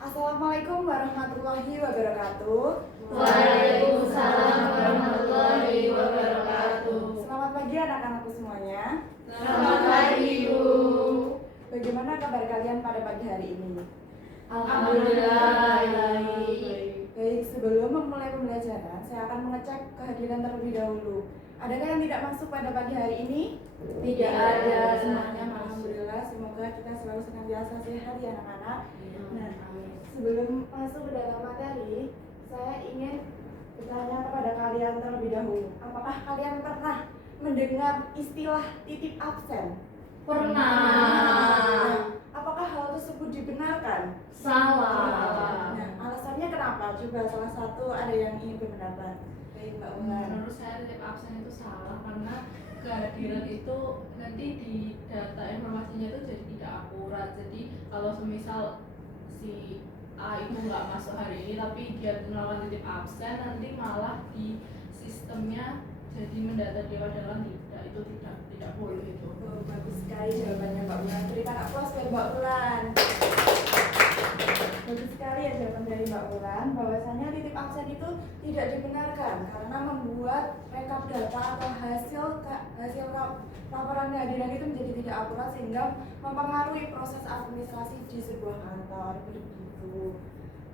Assalamualaikum warahmatullahi wabarakatuh. Waalaikumsalam warahmatullahi wabarakatuh. Selamat pagi anak-anakku semuanya. Selamat pagi, Bu. Bagaimana kabar kalian pada pagi hari ini? Alhamdulillah baik. Baik, sebelum memulai pembelajaran, saya akan mengecek kehadiran terlebih dahulu. Adakah yang tidak masuk pada pagi hari ini? Tidak ada. Semuanya, alhamdulillah. Semoga kita selalu senantiasa sehat ya anak-anak. Nah, sebelum masuk ke dalam materi, saya ingin bertanya kepada kalian terlebih dahulu. Apakah kalian pernah mendengar istilah titip absen? Pernah. Apakah hal tersebut dibenarkan? Salah. Nah, alasannya kenapa? Coba salah satu ada yang ingin berpendapat. Baik, Mbak Ulan. Menurut saya titip absen itu salah karena kehadiran itu nanti di data informasinya itu jadi tidak akurat. Jadi kalau semisal si A itu nggak masuk hari ini tapi dia melakukan titip absen, nanti malah di sistemnya jadi mendata dia padahal tidak, itu tidak boleh itu. Oh, bagus sekali jawabannya Mbak Ulan. Berikan aplaus buat Mbak Ulan. Bagus sekali ya jawaban dari Mbak Ulan. Bahwasanya titip absen itu tidak dibenarkan karena membuat rekap data atau hasil laporan kehadiran itu menjadi tidak akurat sehingga mempengaruhi proses administrasi di sebuah kantor begitu.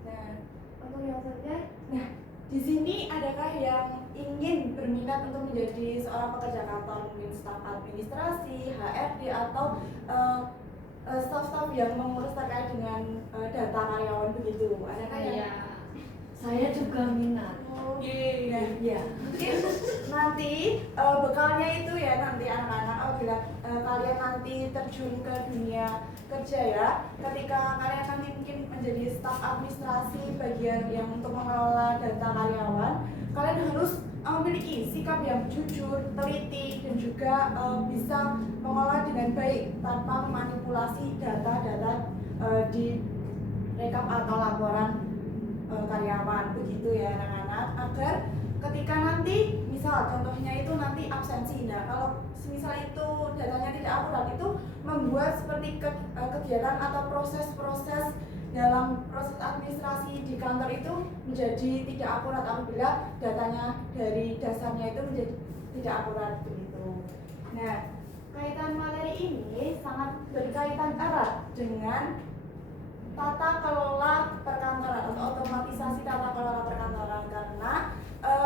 Nah, untuk yang selanjutnya, di sini adakah yang ingin berminat untuk menjadi seorang pekerja kantor, mungkin staf administrasi, HRD atau staf-staf yang mengurus terkait dengan data karyawan begitu? Adakah yang Saya juga minat. Nah, ya. Mungkin nanti bekalnya itu ya nanti anak-anak apabila kalian nanti terjun ke dunia kerja ya, ketika kalian nanti mungkin menjadi staf administrasi bagian yang untuk mengelola data karyawan, kalian harus memiliki sikap yang jujur, teliti dan juga bisa mengolah dengan baik tanpa memanipulasi data-data di rekap atau laporan karyawan begitu ya anak-anak, agar ketika nanti misal contohnya itu nanti absensi, nah kalau misal itu datanya tidak akurat itu membuat seperti kegiatan atau proses-proses dalam proses administrasi di kantor itu menjadi tidak akurat apabila datanya dari dasarnya itu menjadi tidak akurat begitu. Nah, kaitan materi ini sangat berkaitan erat dengan tata kelola perkantoran atau otomatisasi tata kelola perkantoran karena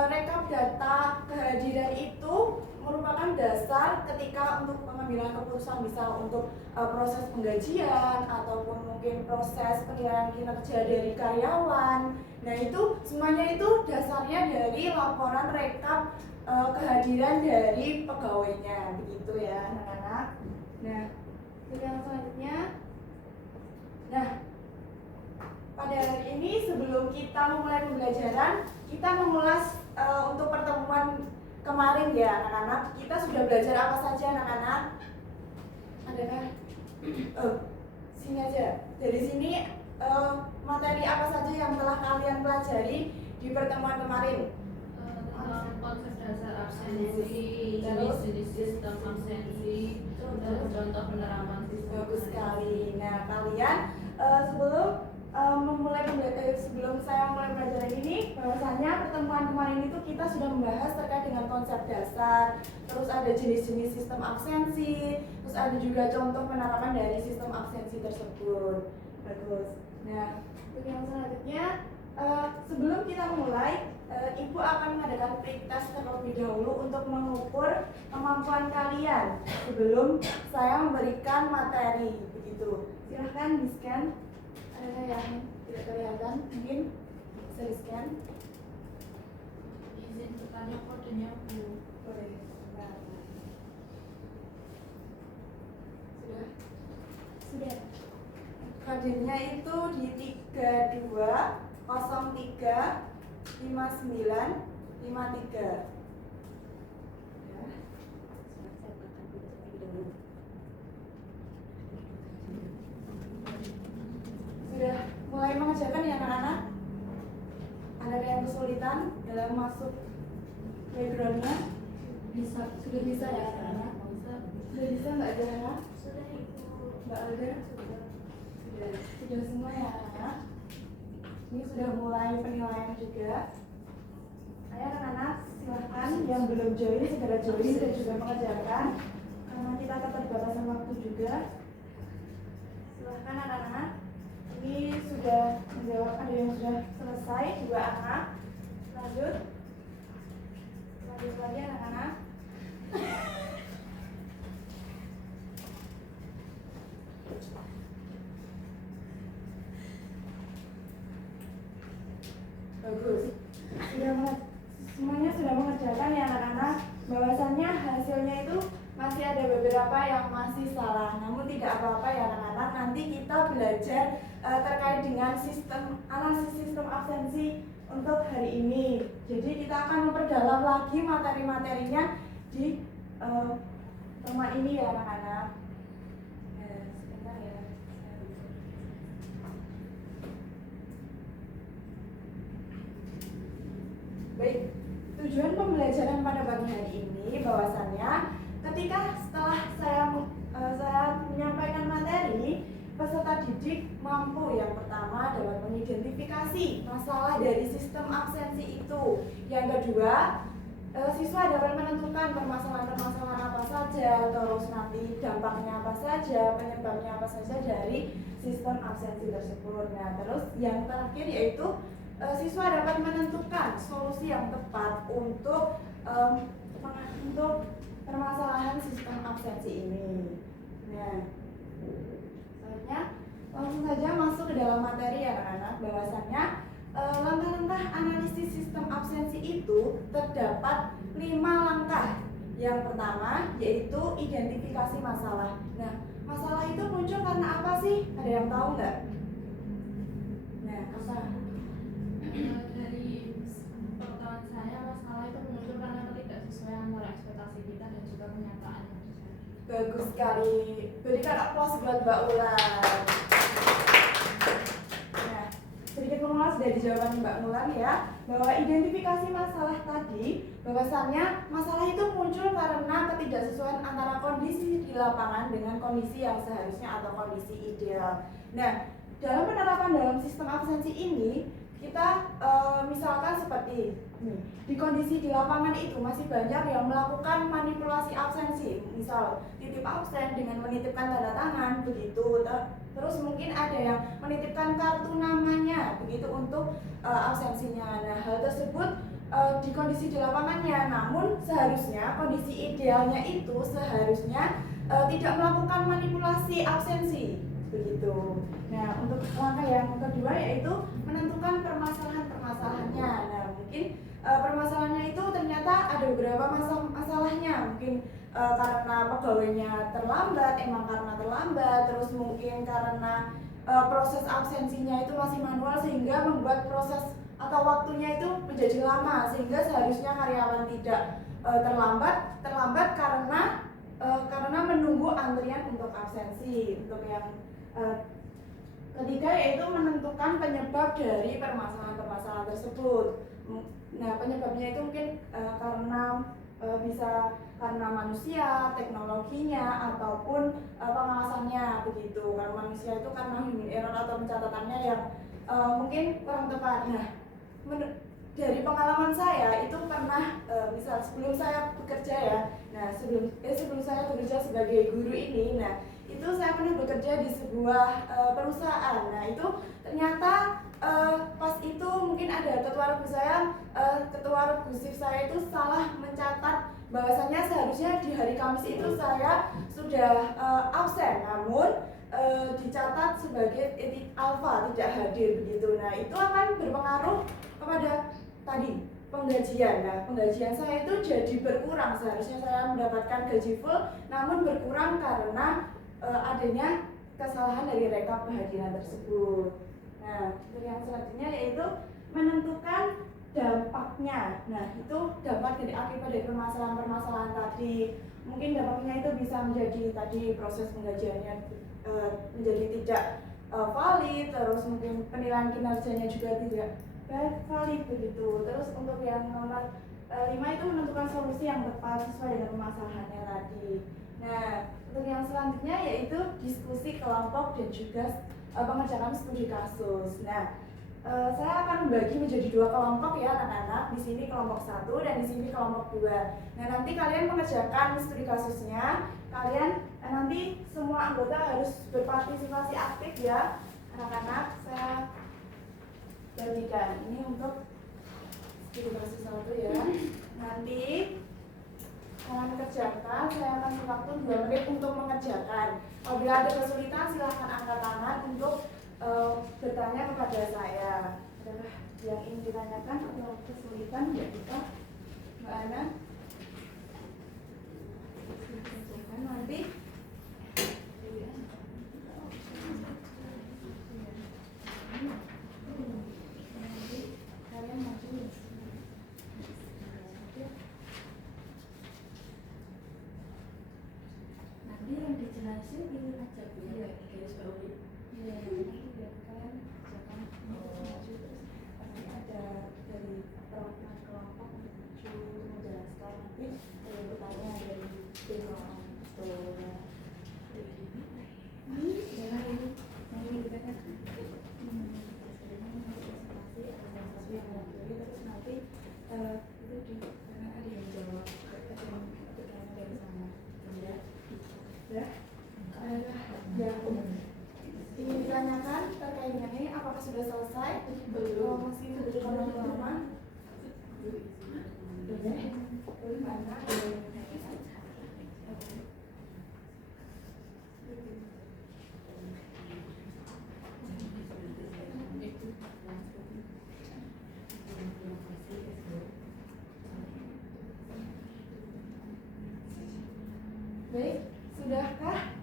rekap data kehadiran itu merupakan dasar ketika untuk pengambilan keputusan, misal untuk proses penggajian ataupun mungkin proses penilaian kinerja dari karyawan. Nah itu semuanya itu dasarnya dari laporan rekap kehadiran dari pegawainya begitu ya anak-anak. Nah yang selanjutnya, pada hari ini sebelum kita memulai pembelajaran, kita mengulas untuk pertemuan kemarin ya anak-anak. Kita sudah belajar apa saja anak-anak? Adakah? Sini aja. Dari sini materi apa saja yang telah kalian pelajari di pertemuan kemarin? Tentang konsep dasar absensi, jenis-jenis sistem absensi, dan contoh penerapan sistem. Bagus sekali. Nah kalian sebelum saya mulai pembelajaran ini, bahwasanya pertemuan kemarin itu kita sudah membahas terkait dengan konsep dasar, terus ada jenis-jenis sistem absensi, terus ada juga contoh penerapan dari sistem absensi tersebut. Bagus. Nah, untuk yang selanjutnya, sebelum kita mulai, Ibu akan mengadakan pretest terlebih dahulu untuk mengukur kemampuan kalian sebelum saya memberikan materi. Begitu. Silahkan di-scan. Ada yang tidak kelihatan, mungkin bisa di-scan. Izin bertanya kodenya, Bu. Boleh. Nah. Sudah. Kodenya itu di 32035953. Sudah mulai mengerjakan ya anak-anak? Ada yang kesulitan dalam masuk backgroundnya? Sudah bisa ya anak-anak? Sudah bisa Mbak Zahra? Sudah Ibu. Mbak Alda? Sudah semua ya anak-anak? sudah mulai penilaian juga. Ayo anak-anak, silahkan yang belum join segera join dan juga mengerjakan karena kita keterbatasan waktu juga. Silahkan anak-anak. Ini sudah menjawab, ada yang sudah selesai, 2 anak. Lanjut lagi anak-anak. Bagus. Semuanya sudah mengerjakan ya anak-anak. Bahwasannya hasilnya itu masih ada beberapa yang masih salah. Namun tidak apa-apa ya anak-anak. Nanti kita belajar terkait dengan analisis sistem absensi untuk hari ini. Jadi kita akan memperdalam lagi materi-materinya di tema ini ya anak-anak. Sebentar ya. Baik, tujuan pembelajaran pada pagi hari ini bahwasannya ketika setelah saya menyampaikan materi, peserta didik mampu yang pertama dapat mengidentifikasi masalah dari sistem absensi itu. Yang kedua, siswa dapat menentukan permasalahan-permasalahan apa saja, terus nanti dampaknya apa saja, penyebabnya apa saja dari sistem absensi tersebut. Nah, terus yang terakhir yaitu siswa dapat menentukan solusi yang tepat untuk permasalahan sistem absensi ini. Nah, selanjutnya langsung saja masuk ke dalam materi ya anak-anak. Bahwasannya langkah-langkah analisis sistem absensi itu terdapat 5 langkah. Yang pertama yaitu identifikasi masalah. Nah, masalah itu muncul karena apa sih? Ada yang tahu nggak? Nah, apa? Dari pengetahuan saya, masalah itu muncul karena ketidaksesuaian antara ekspektasi kita dan juga kenyataan. Bagus sekali. Berikan aplaus buat Mbak Ulan. Nah, sedikit mengulas dari jawaban Mbak Ulan ya, bahwa identifikasi masalah tadi, bahwasannya masalah itu muncul karena ketidaksesuaian antara kondisi di lapangan dengan kondisi yang seharusnya atau kondisi ideal. Nah, dalam penerapan dalam sistem absensi ini, kita misalkan seperti ini, di kondisi di lapangan itu masih banyak yang melakukan manipulasi absensi, misal titip absen dengan menitipkan tanda tangan begitu, terus mungkin ada yang menitipkan kartu namanya begitu untuk absensinya. Nah, hal tersebut di kondisi di lapangannya, namun seharusnya kondisi idealnya itu seharusnya tidak melakukan manipulasi absensi begitu. Nah, untuk langkah yang kedua yaitu menentukan permasalahan-permasalahannya. Nah, mungkin permasalahannya itu ternyata ada beberapa masalahnya. Mungkin karena pegawainya terlambat, emang karena terlambat, terus mungkin karena proses absensinya itu masih manual sehingga membuat proses atau waktunya itu menjadi lama, sehingga seharusnya karyawan tidak terlambat karena menunggu antrian untuk absensi. Untuk yang ketiga yaitu menentukan penyebab dari permasalahan-permasalahan tersebut. Nah, penyebabnya itu mungkin bisa karena manusia, teknologinya, ataupun pengawasannya begitu. Kalau manusia itu karena human error atau pencatatannya yang mungkin kurang tepat. Nah, dari pengalaman saya itu pernah misal sebelum saya bekerja ya. Nah, sebelum saya bekerja sebagai guru ini, nah itu saya pernah bekerja di sebuah perusahaan. Nah, itu ternyata pas itu mungkin ada ketua regusif saya itu salah mencatat bahwasannya seharusnya di hari Kamis itu saya sudah absen, namun dicatat sebagai titik alfa, tidak hadir begitu. Nah, itu akan berpengaruh kepada tadi penggajian. Nah, penggajian saya itu jadi berkurang. Seharusnya saya mendapatkan gaji full, namun berkurang karena adanya kesalahan dari rekap kehadiran tersebut. Nah, untuk yang selanjutnya yaitu menentukan dampaknya. Nah, itu dampak dari akibat dari permasalahan-permasalahan tadi. Mungkin dampaknya itu bisa menjadi tadi proses penggajiannya menjadi tidak valid, terus mungkin penilaian kinerjanya juga tidak valid begitu. Terus untuk yang nomor 5 itu menentukan solusi yang tepat sesuai dengan permasalahannya tadi. Nah, untuk yang selanjutnya yaitu diskusi kelompok dan juga pengerjaan studi kasus. Nah, saya akan membagi menjadi 2 kelompok ya anak-anak. Di sini kelompok 1 dan di sini kelompok 2. Nah, nanti kalian mengerjakan studi kasusnya. Kalian nanti semua anggota harus berpartisipasi aktif ya anak-anak. Saya bagikan ini untuk studi kasus 1 ya. Nanti kalian kerjakan, saya kasih waktu 2 menit untuk mengerjakan. Apabila ada kesulitan silahkan angkat tangan untuk bertanya kepada saya. Adalah yang ingin ditanyakan atau kesulitan ya kita Mbak Ana. Kerjakan nanti. Nanti kalian maju. Nanti yang dijelasin ini aja Bu ya, guys bawahi. Ya, nanti biar kalian kerjakan maju terus pasti ada dari perwakilan kelompok untuk maju menjelaskan nanti ada bertanya dari tim itu ya. Ini kita kan presentasi ada sesuatu yang mewakili terus nanti itu di karena ada yang jawab ada yang bertanya dari sana ya yang ingin ditanyakan terkait dengan ini apakah sudah selesai? Belum. Masih membutuhkan waktu lama? Belum mana? Baik, sudahkah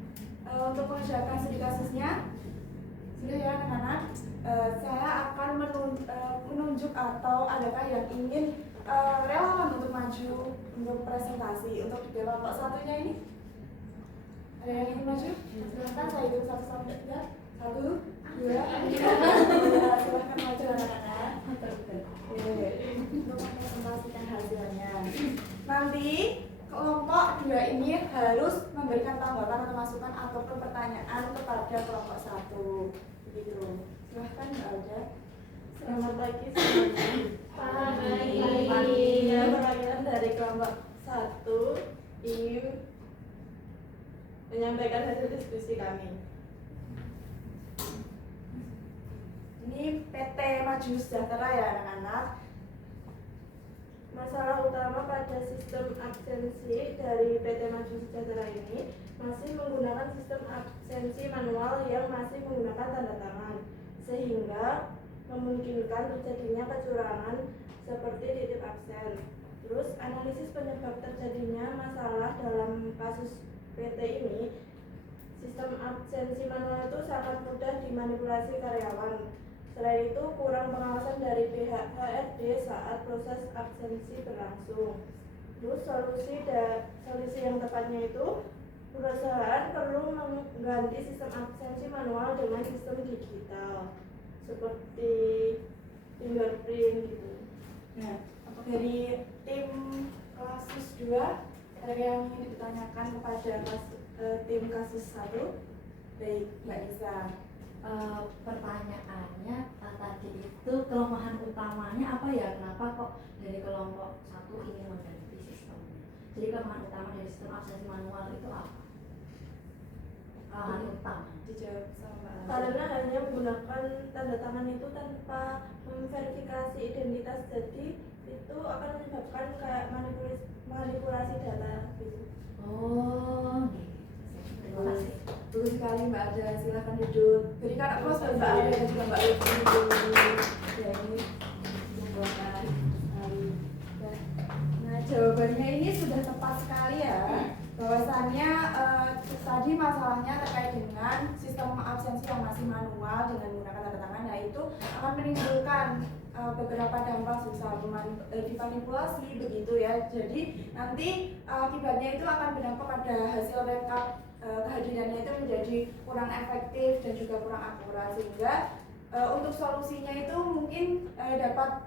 untuk mengerjakan studi kasusnya? Sudah ya anak-anak, saya akan menunjuk atau adakah yang ingin relawan untuk maju untuk presentasi untuk di kelompok 1-nya ini? Ada yang ingin maju? Silahkan saya hitung 1 sampai 3. 1, 2, 3. Silahkan maju anak-anak. Untuk mempresentasikan hasilnya. Nanti kelompok 2 ini harus memberikan tanggapan atau masukan ataupun pertanyaan kepada kelompok 1. Begitu. Silahkan Mbak Alda. Selamat pagi semuanya. Pagi. Ya, perwakilan dari kelompok 1 ingin menyampaikan hasil diskusi kami. Ini PT Maju Sejahtera ya anak-anak. Masalah utama pada sistem absensi dari PT Maju Sejahtera ini masih menggunakan sistem absensi manual yang masih menggunakan tanda tangan, sehingga memungkinkan terjadinya kecurangan seperti titip absen. Terus analisis penyebab terjadinya masalah dalam kasus PT ini, sistem absensi manual itu sangat mudah dimanipulasi karyawan. Selain itu, kurang pengawasan dari pihak HRD saat proses absensi berlangsung. Terus solusi yang tepatnya itu, perusahaan perlu mengganti sistem absensi manual dengan sistem digital seperti fingerprint gitu. Nah, dari tim kasus 2 ada yang ingin ditanyakan kepada tim kasus 1? Baik, Mbak Nisa. Pertanyaannya tadi itu kelemahan utamanya apa ya? Kenapa kok dari kelompok 1 ingin mengganti sistemnya? Jadi kelemahan utama dari sistem absensi manual itu apa? Kelemahan utama. Dijawab sama Mbak Alda. Karena hanya menggunakan tanda tangan itu tanpa memverifikasi identitas, jadi itu akan menyebabkan kayak manipulasi data gitu. Oh, gitu. Terima kasih. Bagus sekali Mbak Alda, silahkan duduk. Berikan aplaus buat Mbak Alda dan juga Mbak Lutfi. Ya ini membuatkan sekali. Nah, jawabannya ini sudah tepat sekali ya. Bahwasannya tadi masalahnya terkait dengan sistem absensi yang masih manual dengan menggunakan tanda tangan, nah itu akan menimbulkan beberapa dampak susah dimanipulasi begitu ya. Jadi nanti akibatnya itu akan berdampak pada hasil rekap kehadirannya itu menjadi kurang efektif dan juga kurang akurat, sehingga untuk solusinya itu mungkin dapat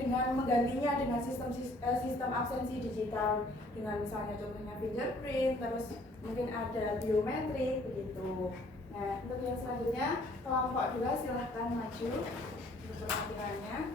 dengan menggantinya dengan sistem absensi digital dengan misalnya contohnya fingerprint, terus mungkin ada biometrik begitu. Nah, untuk yang selanjutnya kelompok 2 silahkan maju. struktur lampirannya.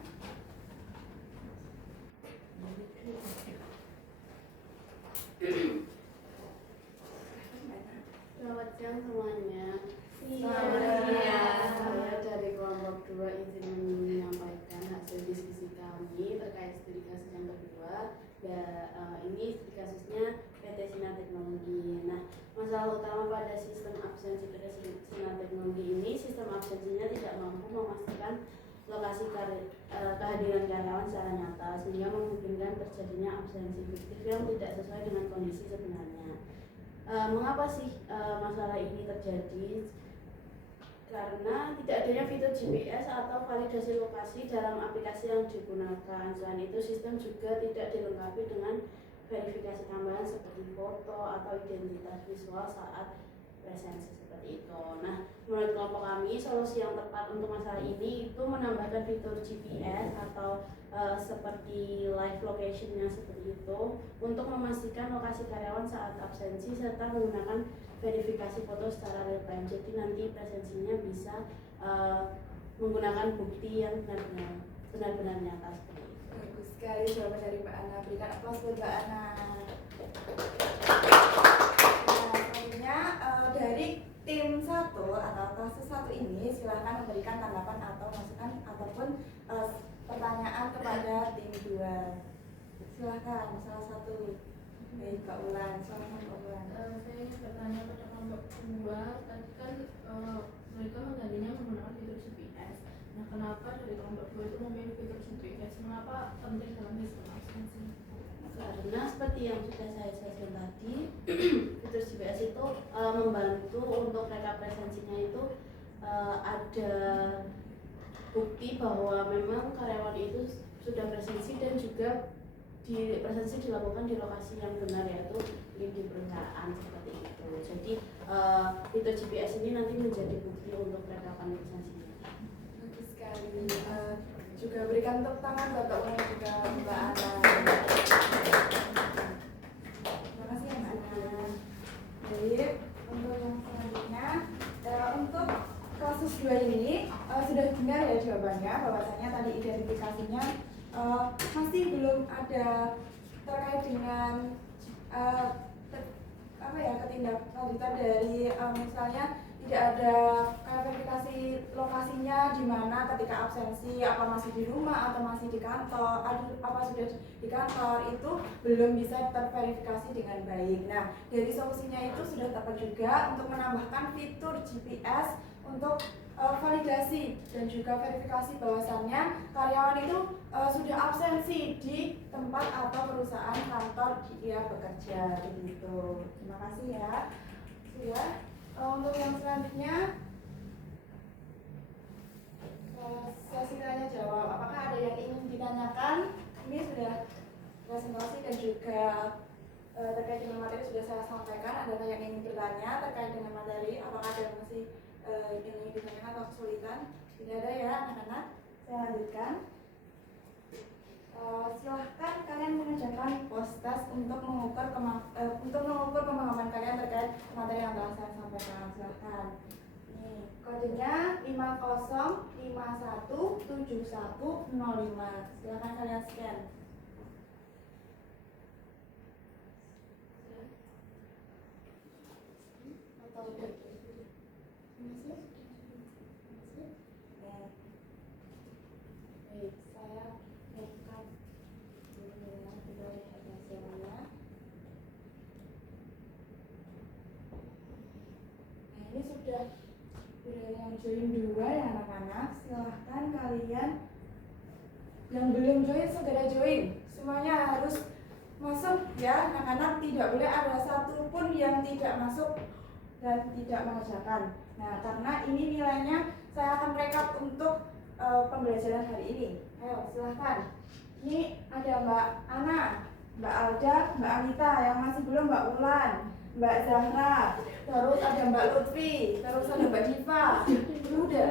Selamat siang semuanya. Selamat siang. Saya dari kelompok 2 izin menyampaikan hasil diskusi kami terkait studi kasus yang kedua. Ya, ini studi kasusnya PT Sinar Teknologi. Nah, masalah utama pada sistem absensi PT Sinar Teknologi ini, sistem absensinya tidak mampu memastikan lokasi kehadiran karyawan secara nyata, sehingga memungkinkan terjadinya absensi fiktif yang tidak sesuai dengan kondisi sebenarnya. Mengapa sih masalah ini terjadi? Karena tidak adanya fitur GPS atau validasi lokasi dalam aplikasi yang digunakan. Selain itu, sistem juga tidak dilengkapi dengan verifikasi tambahan seperti foto atau identitas visual saat presensi seperti itu. Nah, menurut kelompok kami, solusi yang tepat untuk masalah ini itu menambahkan fitur GPS atau seperti live location-nya seperti itu untuk memastikan lokasi karyawan saat absensi serta menggunakan verifikasi foto secara real time. Jadi nanti presensinya bisa menggunakan bukti yang benar-benar nyata seperti itu. Bagus sekali jawaban dari Mbak Ana. Berikan aplaus buat Mbak Ana. Nah, selanjutnya dari tim 1 atau kasus 1 ini silahkan memberikan tanggapan atau masukan ataupun pertanyaan kepada tim 2. Silahkan salah satu. Baik, Kak Ulan, silahkan Kak Ulan. Saya ingin bertanya pada kelompok 2, tadi kan mereka menggantinya menggunakan fitur GPS. Nah, kenapa dari kelompok 2 itu memilih fitur GPS? Mengapa penting dalam sistem absensi? Karena seperti yang sudah saya jelaskan tadi, fitur GPS itu membantu untuk rekap presensinya itu ada bukti bahwa memang karyawan itu sudah presensi dan juga presensi dilakukan di lokasi yang benar, yaitu di perusahaan seperti itu. Jadi fitur GPS ini nanti menjadi bukti untuk rekapan presensinya. Bagus sekali. Juga berikan tepuk tangan buat Kak Ulan dan juga Mbak Ana. Terima kasih ya Mbak Ana. Baik, untuk yang selanjutnya, untuk kasus 2 ini sudah benar ya jawabannya, bahwasanya tadi identifikasinya masih belum ada terkait dengan ketindaklanjutan dari misalnya tidak ada verifikasi lokasinya di mana ketika absensi, apa masih di rumah atau masih di kantor, apa sudah di kantor, itu belum bisa terverifikasi dengan baik. Nah, dari solusinya itu sudah dapat juga untuk menambahkan fitur GPS untuk validasi dan juga verifikasi bahwasannya karyawan itu sudah absensi di tempat atau perusahaan kantor dia bekerja begitu. Terima kasih ya. Sudah. Untuk yang selanjutnya sesi tanya jawab. Apakah ada yang ingin ditanyakan? Ini sudah presentasi dan juga terkait dengan materi sudah saya sampaikan. Adakah yang ingin bertanya terkait dengan materi? Apakah ada yang masih yang ingin ditanyakan atau kesulitan? Tidak ada ya anak-anak. Saya lanjutkan. Silahkan kalian mengerjakan post-test untuk mengukur pemahaman kalian terkait materi yang telah saya sampaikan. Silahkan. Nih, kodenya 50517105. Silahkan kalian scan. Atau baik, saya buka dengan video hasilnya. Nah, ini sudah yang join 2 ya anak-anak. Silahkan kalian yang belum join segera join. Semuanya harus masuk ya anak-anak. Tidak boleh ada satupun yang tidak masuk dan tidak mengerjakan. Nah, karena ini nilainya saya akan rekap untuk pembelajaran hari ini. Ayo silahkan. Ini ada Mbak Ana, Mbak Alda, Mbak Anita, yang masih belum Mbak Ulan, Mbak Zahra, terus ada Mbak Lutfi, terus ada Mbak Diva. Udah.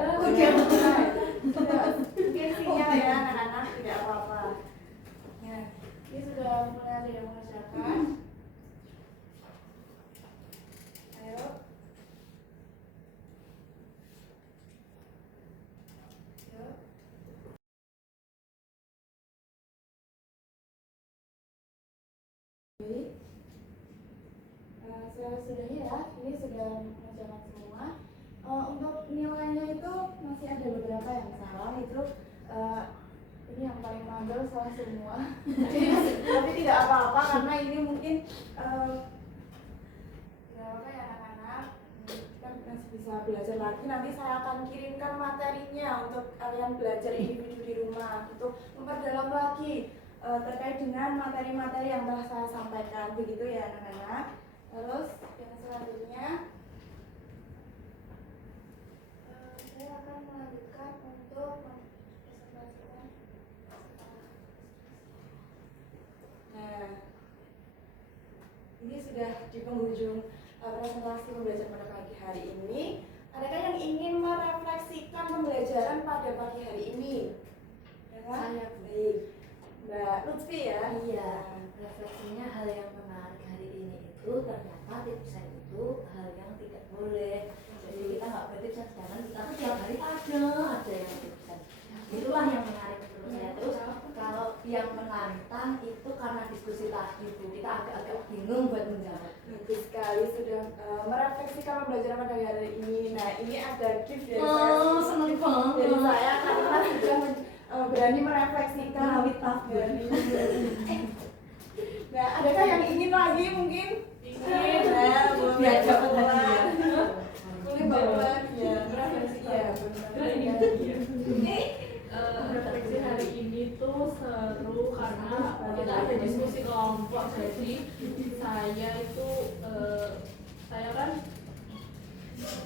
Mungkin sinyal ya anak-anak, tidak apa-apa. Ya, ini sudah mulai ada yang mengerjakan. Ayo. Yuk. Baik. Saya sudahi ya, ini sudah mengerjakan semua. Untuk nilainya itu masih ada beberapa yang salah, itu ini yang paling mandel salah semua. Tapi tidak apa-apa karena ini mungkin tidak apa ya anak-anak, kita masih bisa belajar lagi. Nanti saya akan kirimkan materinya untuk kalian belajar individu di rumah untuk memperdalam lagi terkait dengan materi-materi yang telah saya sampaikan, begitu ya anak-anak. Terus yang selanjutnya saya akan melanjutkan untuk presentasikan. Nah, ini sudah di penghujung presentasi pembelajaran pada pagi hari ini. Adakah yang ingin merefleksikan pembelajaran pada pagi hari ini? Ya, Saya, Bu. baik. Mbak Lutfi ya? Iya, refleksinya hal yang menarik hari ini itu ternyata tipsen itu hal yang tidak boleh. Jadi kita nggak bertipsen, sedangkan kita tuh tiap hari ada yang tipsen. Itulah yang menarik menurut saya. Terus kalau yang menantang itu karena diskusi tadi Bu, kita agak-agak bingung buat menjawab. Bagus sekali sudah merefleksikan pembelajaran pada hari ini. Nah, ini ada gift dari Oh, saya. seneng banget. Dari saya karena sudah berani merefleksikan. Berani. Nah, adakah yang ingin lagi mungkin? Ingin. Nah, boleh Biar dapat Mbak hadiah. Puan. Boleh Mbak Puan. Ya, merefleksi ya. Refleksi hari ini tuh seru karena kita ada diskusi kelompok. Jadi saya itu saya kan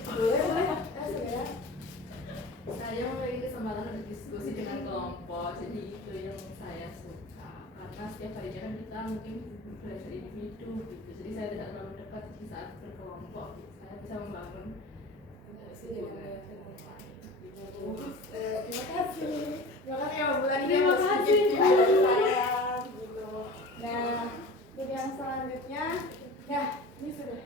Boleh. Saya. saya memiliki kesempatan berdiskusi dengan kelompok. Jadi itu yang saya suka karena setiap harinya kan kita mungkin belajar individu gitu. Jadi saya tidak terlalu dekat di saat berkelompok gitu. Saya bisa membangun Terima kasih. Terima kasih ya Mbak Bulan. Terima kasih. Saya gitu. Nah, untuk yang selanjutnya, ya ini sudah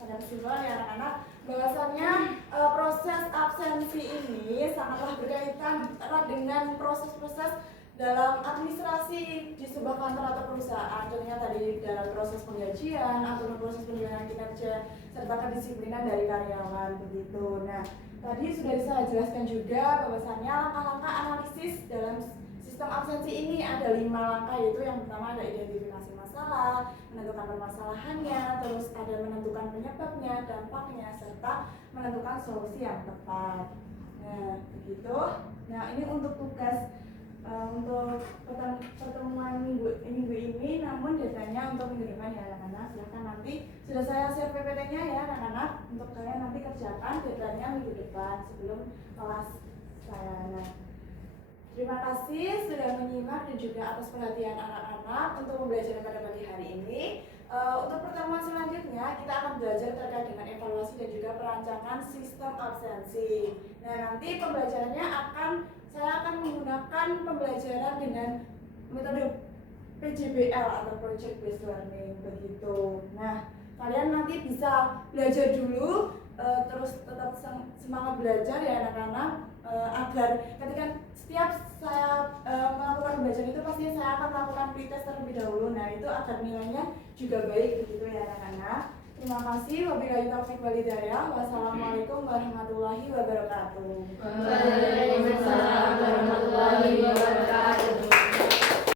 pada kesimpulan ya anak-anak bahwasannya proses absensi ini sangatlah berkaitan erat dengan proses-proses dalam administrasi di sebuah kantor atau perusahaan. Contohnya tadi dalam proses penggajian atau proses penilaian kinerja serta kedisiplinan dari karyawan begitu. Nah, tadi sudah saya jelaskan juga bahwasannya langkah-langkah analisis dalam sistem absensi ini ada 5 langkah, yaitu yang pertama ada identifikasi masalah, menentukan permasalahannya, terus ada menentukan penyebabnya, dampaknya, serta menentukan solusi yang tepat. Nah, begitu. Nah, ini untuk tugas untuk pertemuan minggu ini, namun datanya untuk minggu depan ya anak-anak. Silahkan nanti sudah saya share PPT-nya ya anak-anak, untuk kalian nanti kerjakan datanya minggu depan sebelum kelas saya. Nah, terima kasih sudah menyimak dan juga atas perhatian anak-anak untuk pembelajaran pada pagi hari ini. Untuk pertemuan selanjutnya kita akan belajar terkait dengan evaluasi dan juga perancangan sistem absensi. Nah, nanti pembelajarannya saya akan menggunakan pembelajaran dengan metode PJBL atau Project Based Learning begitu. Nah, kalian nanti bisa belajar dulu, terus tetap semangat belajar ya anak-anak, agar ketika setiap saya melakukan pembelajaran itu pasti saya akan melakukan pretest terlebih dahulu. Nah, itu agar nilainya juga baik begitu ya anak-anak. Terima kasih. Wabillahi taufiq wal hidayah. Wassalamualaikum warahmatullahi wabarakatuh. Waalaikumsalam.